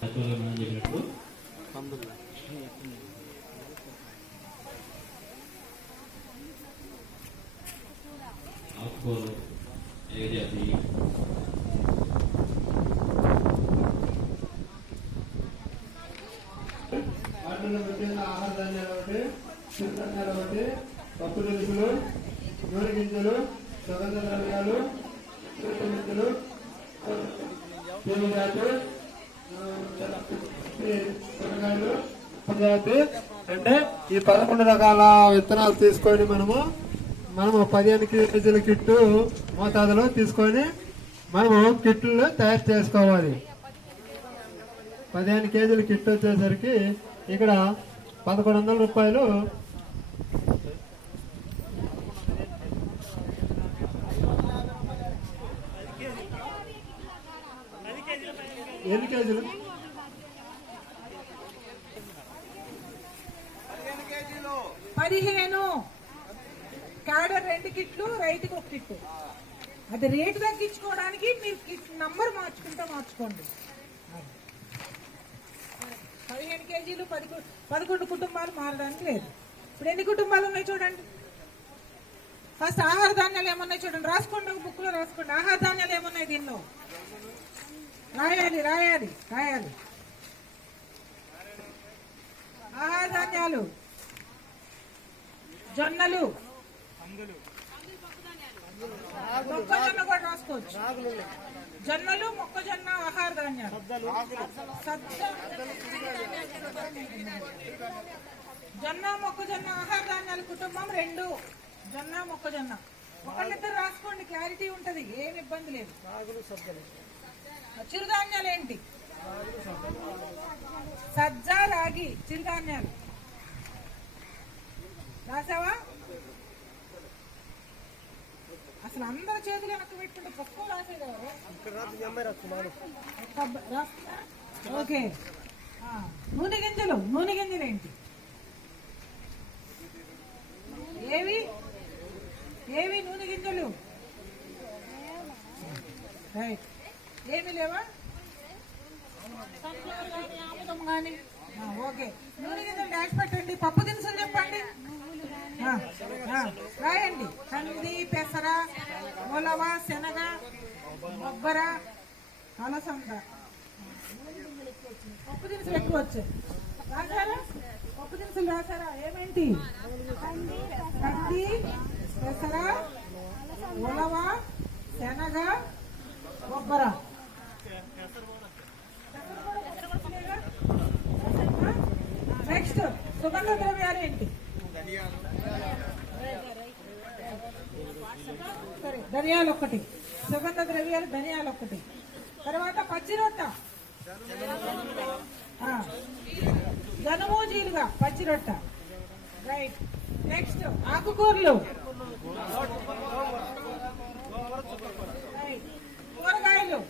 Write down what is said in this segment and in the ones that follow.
మనం చెప్పినప్పుడు ఆకుకూరలు ఏజాతి ఆహార ధాన్యాలు ఒకటి, చిరుధాన్యాలు ఒకటి, పప్పు దినుసులు, నూనె గింజలు, సుగంధ ద్రవ్యాలు, మెంతులు, అంటే ఈ 11 రకాల విత్తనాలు తీసుకొని మనము 15 కేజీల కిట్టు మోతాదులో తీసుకొని మనము కిట్లు తయారు చేసుకోవాలి. 15 కేజీల కిట్ వచ్చేసరికి ఇక్కడ 1100 రూపాయలు. ఎన్ని కేజీలు? 15 క్యాడర్ 2 కిట్లు, రైతుకి 1 కిట్టు. అది రేటు తగ్గించుకోవడానికి మీరు కిట్ నంబర్ మార్చుకోండి. 15 కేజీలు 11 కుటుంబాలు మారడానికి లేదు. ఇప్పుడు ఎన్ని కుటుంబాలు ఉన్నాయి చూడండి. ఫస్ట్ ఆహార ధాన్యాలు ఏమున్నాయి చూడండి, రాసుకోండి, ఒక బుక్ లో రాసుకోండి. ఆహార ధాన్యాలు ఏమున్నాయి దీనిలో రాయాలి. ఆహార ధాన్యాలు జొన్నలు, మొక్కజొన్న కూడా రాసుకోవచ్చు. జొన్నలు, మొక్కజొన్న ఆహార ధాన్యాలు. జొన్న మొక్కజొన్న ఆహార ధాన్యాలు కుటుంబం 2. జొన్న మొక్కజొన్న ఒకళ్ళిద్దరు రాసుకోండి, క్లారిటీ ఉంటది, ఏమి ఇబ్బంది లేదు. చిరుధాన్యాలు ఏంటి? సజ్జ, రాగి చిరుధాన్యాలు. రాసావా? అసలు అందరి చేతులు వెనక్కి పెట్టుకుంటే పుస్తకం రాసేది ఎవరు? ఓకే. నూనె గింజలు ఏంటి? ఏవి నూనె గింజలు? రైట్. ఏమి లేవా? సన్ఫ్లవర్ కానీ ఆముదం కానీ. ఓకే. నూనె గింజలు డాష్ పెట్టండి. పప్పు దినుసులు చెప్పండి, రాయండి. కంది, పెసర, ఉలవ, శనగ, బొబ్బర, అలసంద. పప్పు దినుసులు ఎక్కువ వచ్చాయి. రాశారా? పప్పు దినుసులు రాశారా? ఏమేంటి? కంది, పెసర, ఉలవ, శనగ, బొబ్బర. నెక్స్ట్ సుగంధ ద్రవ్యాలు ఏంటి? ధనియాలు 1, సుగంధ ద్రవ్యాలు ధనియాలు 1. తర్వాత పచ్చిరొట్ట, జనుము, జీలుగా, పచ్చిరొట్ట. రైట్. నెక్స్ట్ ఆకుకూరలు, కూరగాయలు.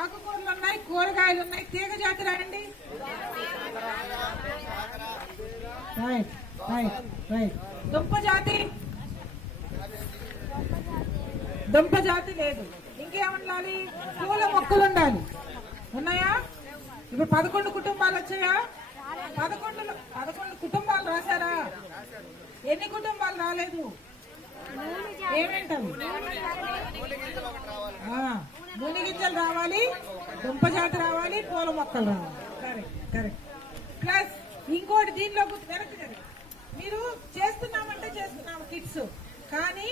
ఆకుకూరలు ఉన్నాయి, కూరగాయలు ఉన్నాయి. తీగ జాతి రాయండి. దుంప జాతి లేదు. ఇంకేముండాలి? పూల మొక్కలు ఉండాలి. ఉన్నాయా? ఇప్పుడు 11 కుటుంబాలు వచ్చాయా? 11 కుటుంబాలు రాశారా? ఎన్ని కుటుంబాలు రాలేదు? ఏమేంటవి? నూనె గింజలు రావాలి, దుంప జాతి రావాలి, పూల మొక్కలు రావాలి. కరెక్ట్. ప్లస్ ఇంకోటి దీనిలో వెనక్కి మీరు చేస్తున్నామంటే చేస్తున్నాము కిట్స్, కానీ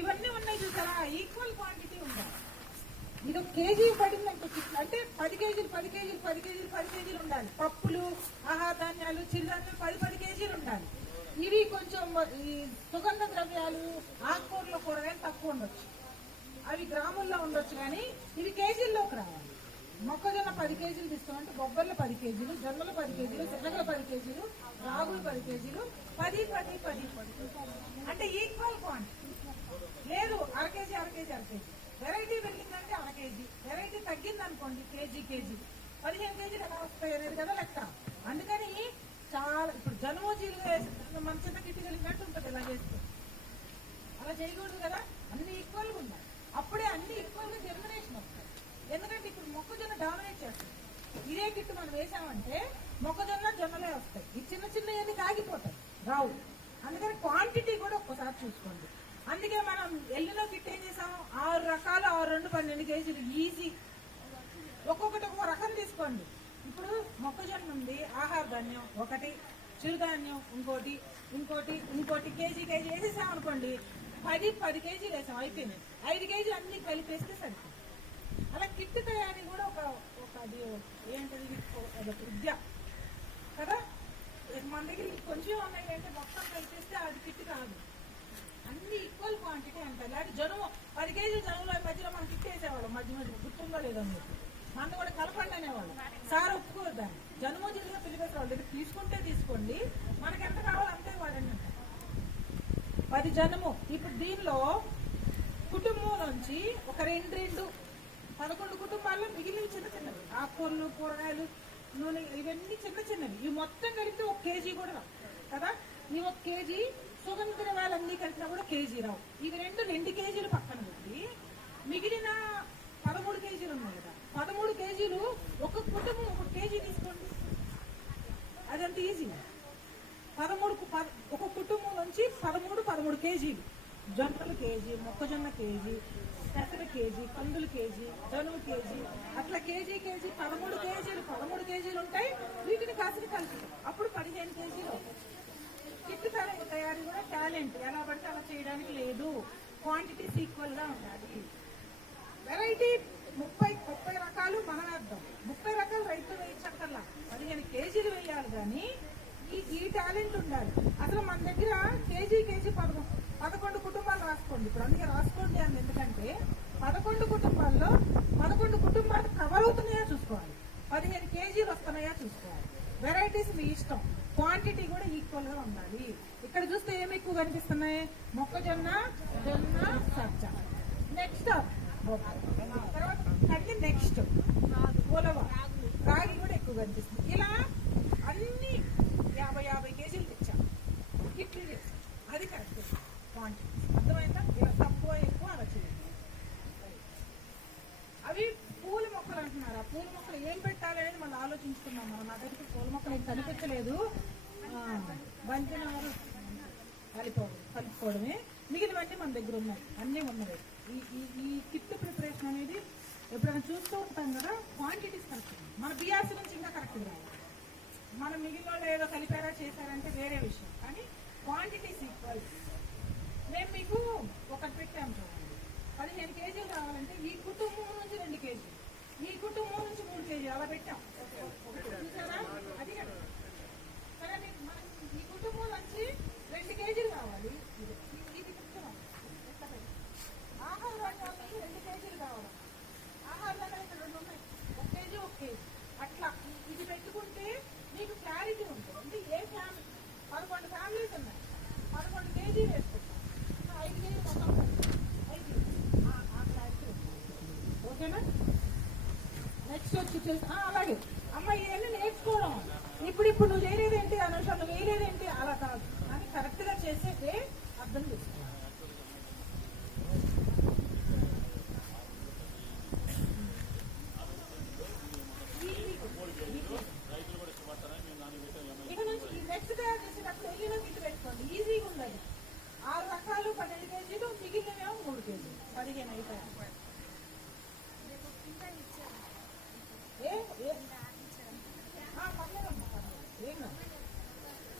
ఇవన్నీ ఉన్నాయి చూసారా, ఈక్వల్ క్వాంటిటీ ఉండాలి. ఇది 1 కేజీ పడిందంటే కిట్ అంటే 10 కేజీలు ఉండాలి. పప్పులు, ఆహార ధాన్యాలు, చిరుధాన్యాలు 10 కేజీలు ఉండాలి. ఇవి కొంచెం ఈ సుగంధ ద్రవ్యాలు, ఆకుకూరలు, కూరగాయలు తక్కువ ఉండొచ్చు. అవి గ్రాముల్లో ఉండొచ్చు, కానీ ఇవి కేజీల్లోకి రావాలి. మొక్కజొన్న 10 కేజీలు తీసుకోమంటే బొబ్బర్లు 10 కేజీలు, జొన్నలు 10 కేజీలు, శనగలు 10 కేజీలు, రాగులు 10 కేజీలు, 10 అంటే ఈక్వల్ క్వాంటిటీ. లేదు అర కేజీ వెరైటీ పెరిగిందంటే అర కేజీ, వెరైటీ తగ్గింది అనుకోండి కేజీ 15 కేజీలు ఎలా వస్తాయి అనేది కదా లెక్క. అందుకని చాలా ఇప్పుడు జనుము జీలుగా మన చిన్న కిట్టి కలిగినట్టు ఉంటుంది ఇలా చేస్తే. అలా చేయకూడదు కదా, అన్ని ఈక్వల్గా ఉన్నాయి. అప్పుడే అన్ని ఈక్వల్గా జర్మినేషన్ వస్తాయి. ఎందుకంటే ఇప్పుడు మొక్కజొన్న డామినేట్ చేస్తుంది. ఇదే కిట్టు మనం వేసామంటే మొక్కజొన్న జొన్నలే వస్తాయి. ఈ చిన్న చిన్నవన్నీ ఆగిపోతాయి, రావు. అందుకని క్వాంటిటీ కూడా ఒక్కసారి చూసుకోండి. అందుకే మనం ఎల్లులో కిట్ ఏం చేసాం, 6 రకాలు 6 2 12 కేజీలు ఈజీ. ఒక్కొక్కటి ఒక్కొక్క రకం తీసుకోండి. ఇప్పుడు మొక్కజొన్న ఉంది, ఆహార ధాన్యం ఒకటి, చిరుధాన్యం ఇంకోటి, ఇంకోటి ఇంకోటి కేజీ వేసేసామనుకోండి, 10 కేజీలు వేసాం, అయిపోయినాయి. 5 కేజీలు అన్ని కలిపేస్తే సరిపోతుంది. అలా కిట్ తయారీ కూడా ఒక అది ఏంటది విద్య కదా. మన దగ్గర కొంచెం ఉన్నాయి అంటే మొత్తం కలిపేస్తే అది కిట్ కాదు. అన్ని ఈక్వల్ క్వాంటిటీ అంటారు. అలాంటి జనుము 10 కేజీలు జనుముల మధ్యలో మనం కిట్ వేసేవాళ్ళం, మధ్య గుర్తుందో లేదో మీకు. మన కూడా కలపండి అనేవాళ్ళు. సార్ ఒప్పుకోవద్దాన్ని. జనుము జిల్లుగా పిలిపేసే వాళ్ళ దగ్గర తీసుకుంటే తీసుకోండి, మనకి ఎంత కావాలో అంతే వాడండి అంట. 10 జనుము. ఇప్పుడు దీనిలో కుటుంబం నుంచి ఒక 2 11 కుటుంబాల్లో మిగిలిన చిన్న చిన్నవి ఆకుకూరలు, కూరగాయలు, నూనె, ఇవన్నీ చిన్న చిన్నవి. ఇవి మొత్తం కలిపితే 1 కేజీ కూడా రావు కదా. ఈ 1 కేజీ సుగంధ ద్రవ్యాలన్నీ కలిపినా కూడా కేజీ రావు. ఇవి 2 కేజీలు పక్కన పెట్టి మిగిలిన 13 కేజీలు ఉన్నాయి కదా. 13 కేజీలు ఒక కుటుంబం 1 కేజీ తీసుకోండి, అదంత ఈజీ. 13 ఒక కుటుంబం నుంచి 13 కేజీలు. జొన్నలు కేజీ, మొక్కజొన్న కేజీ, పెసర కేజీ, కందులు కేజీ, జనుము కేజీ, అట్లా కేజీ 13 కేజీలు ఉంటాయి. వీటిని కాసిన కలిపి అప్పుడు 15 కేజీలు అవుతాయి. కిట్ తయారీ కూడా టాలెంట్, ఎలా పడితే అలా చేయడానికి లేదు. క్వాంటిటీస్ ఈక్వల్ గా ఉండాలి. వెరైటీ 30 రకాలు మనం వేద్దాం. 30 రకాలు రైతులు వేయించక్కర్లా, 15 కేజీలు వేయాలి. కానీ ఈ టాలెంట్ ఉండాలి. అసలు మన దగ్గర కేజీ 11 కుటుంబాలు రాసుకోండి. ఇప్పుడు అందుకే రాసుకోండి అని, ఎందుకంటే 11 కుటుంబాల్లో 11 కుటుంబాలు కవర్ అవుతున్నాయా చూసుకోవాలి, 15 కేజీలు వస్తున్నాయా చూసుకోవాలి. వెరైటీస్ మీ ఇష్టం, క్వాంటిటీ కూడా ఈక్వల్ గా ఉండాలి. ఇక్కడ చూస్తే ఏమి ఎక్కువ కనిపిస్తున్నాయి, మొక్కజొన్న, జొన్న, సజ్జ, నెక్స్ట్ తర్వాత కంది, నెక్స్ట్ ఉలవ, రాగి కూడా ఎక్కువ కనిపిస్తుంది. ఇలా అన్ని 50 కేజీలు తెచ్చాం, కిట్లు చేసాం. అది కరెక్ట్ క్వాంటిటీ. అర్థమైందా? ఇలా తక్కువ ఎక్కువ అలా చేయాలి. అవి పూల మొక్కలు అంటున్నారు. ఆ పూల మొక్కలు ఏం పెట్టాలి అనేది మనం ఆలోచించుకున్నాం. మనం నా దగ్గర పూల మొక్కలు ఏం కనిపించలేదు. బంతినారు కలుపుకోవడమే, మిగిలినవన్నీ మన దగ్గర ఉన్నాయి, అన్నీ ఉన్నవి. ఈ కిట్ ప్రిపరేషన్ అనేది ఎప్పుడైనా చూస్తూ ఉంటాం కదా. క్వాంటిటీస్ కరెక్ట్, మన బిఆర్సీ నుంచి ఇంకా కరెక్ట్ రావాలి. మనం మిగిలిన ఏదో కలిపారా చేశారంటే వేరే విషయం, కానీ క్వాంటిటీస్ ఈక్వల్. మేము మీకు ఒకటి పెట్టాము చూడండి, 15 కేజీలు కావాలంటే ఈ కుటుంబం నుంచి 2 కేజీలు, ఈ కుటుంబం నుంచి 3 కేజీలు అలా పెట్టాం. చూసారా? అది కదా. సరే, మనం ఈ కుటుంబం నుంచి 2 కేజీలు కావాలి. ఇది చెప్తున్నాం. ఆహార ధాన్యాల నుంచి 2 కేజీలు కావాలి. ఆహార ధాన్యాలు ఇక్కడ 2 ఉన్నాయి, 1 కేజీ 1 కేజీ అట్లా. ఇది పెట్టుకుంటే మీకు క్లారిటీ ఉంటుంది. అంటే ఏ ఫ్యామిలీ 11 ఫ్యామిలీస్ ఉన్నాయి, 11 కేజీలు వేసుకుంటాం, 5 కేజీ మొత్తం 5 ఆ క్లారిటీ ఉంటుంది. ఓకేనా? నెక్స్ట్ వచ్చి అలాగే అమ్మ ఇవన్నీ నేర్చుకోవడం. ఇప్పుడు నువ్వు చేయలేదేంటి అనుష, నువ్వు వేయలేదేంటి, అలా కాదు అని కరెక్ట్ గా చేసేదే అర్థం చేసుకోవాలి. ఇక నుంచి నెక్స్ట్ తయారు చేసేటప్పుడు ఎల్లిలో కిట్ పెట్టుకోండి, ఈజీగా ఉండదు. 6 రకాలు 12 కేజీలు, మిగిలినవేమో 3 కేజీలు, 15 అయిపోయాయి.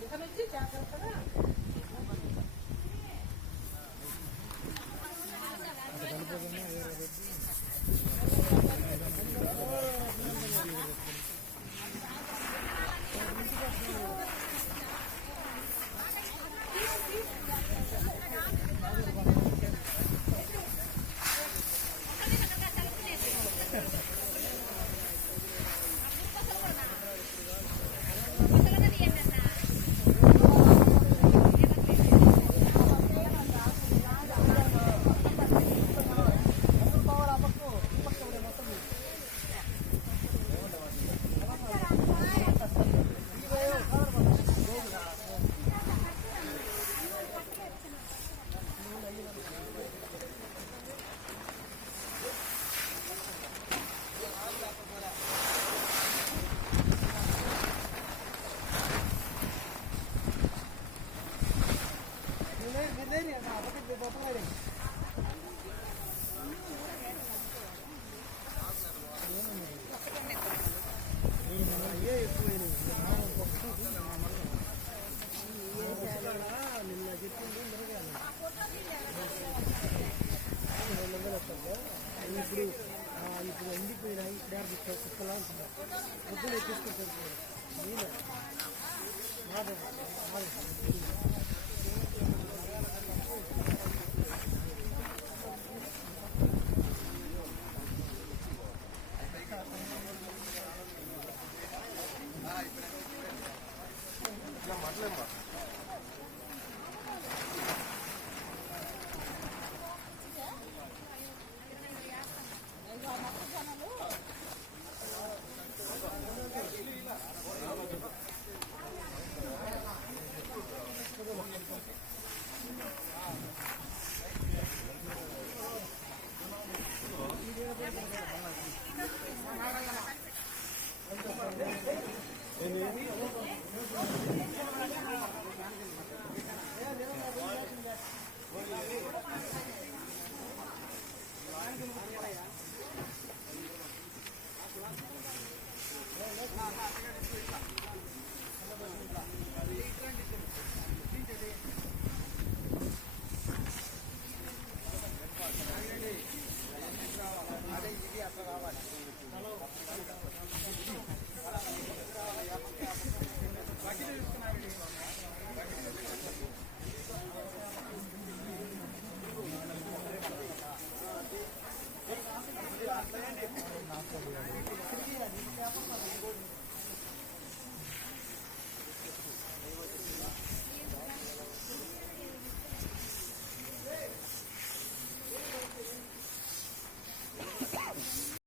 ఇక నుంచి జాగ్రత్తగా